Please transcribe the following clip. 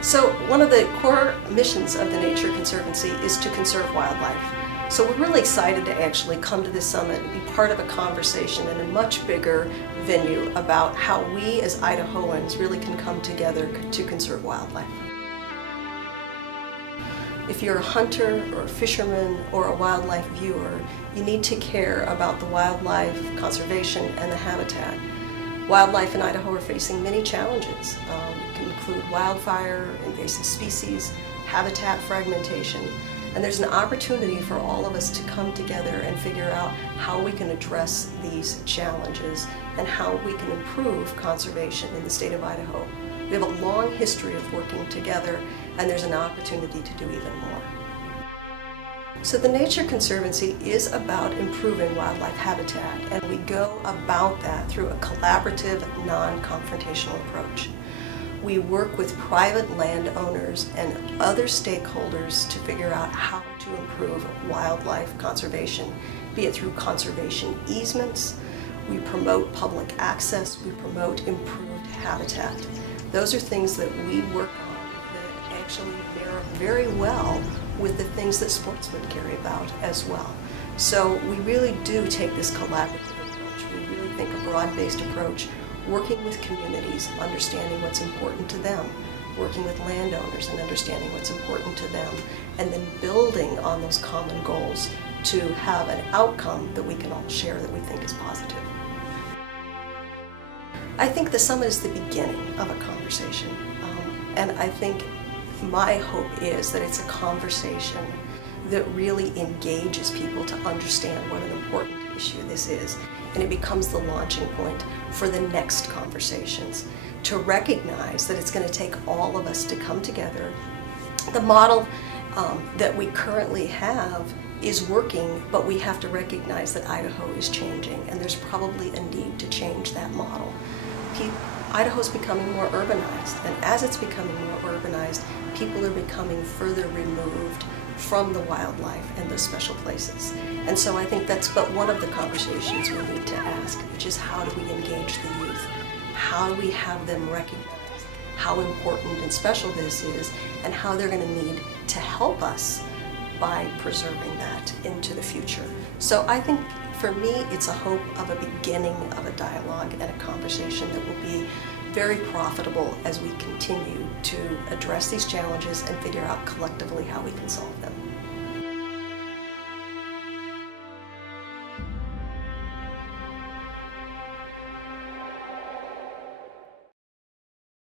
So one of the core missions of the Nature Conservancy is to conserve wildlife. So we're really excited to actually come to this summit and be part of a conversation in a much bigger venue about how we as Idahoans really can come together to conserve wildlife. If you're a hunter or a fisherman or a wildlife viewer, you need to care about the wildlife conservation and the habitat. Wildlife in Idaho are facing many challenges. It can include wildfire, invasive species, habitat fragmentation, and there's an opportunity for all of us to come together and figure out how we can address these challenges and how we can improve conservation in the state of Idaho. We have a long history of working together, and there's an opportunity to do even more. So the Nature Conservancy is about improving wildlife habitat, and we go about that through a collaborative, non-confrontational approach. We work with private landowners and other stakeholders to figure out how to improve wildlife conservation, be it through conservation easements. We promote public access, we promote improved habitat. Those are things that we work on that actually mirror very well with the things that sportsmen care about as well. So we really do take this collaborative approach. We really think a broad-based approach, working with communities, understanding what's important to them, working with landowners and understanding what's important to them, and then building on those common goals to have an outcome that we can all share that we think is positive. I think the summit is the beginning of a conversation, and I think my hope is that it's a conversation that really engages people to understand what an important issue this is, and it becomes the launching point for the next conversations, to recognize that it's going to take all of us to come together. The model that we currently have is working, but we have to recognize that Idaho is changing, and there's probably a need to change that model. Idaho's becoming more urbanized, and as it's becoming more urbanized, people are becoming further removed from the wildlife and those special places. And so I think that's but one of the conversations we need to ask, which is how do we engage the youth? How do we have them recognize how important and special this is, and how they're going to need to help us by preserving that into the future. So I think for me, it's a hope of a beginning of a dialogue and a conversation that will be very profitable as we continue to address these challenges and figure out collectively how we can solve them.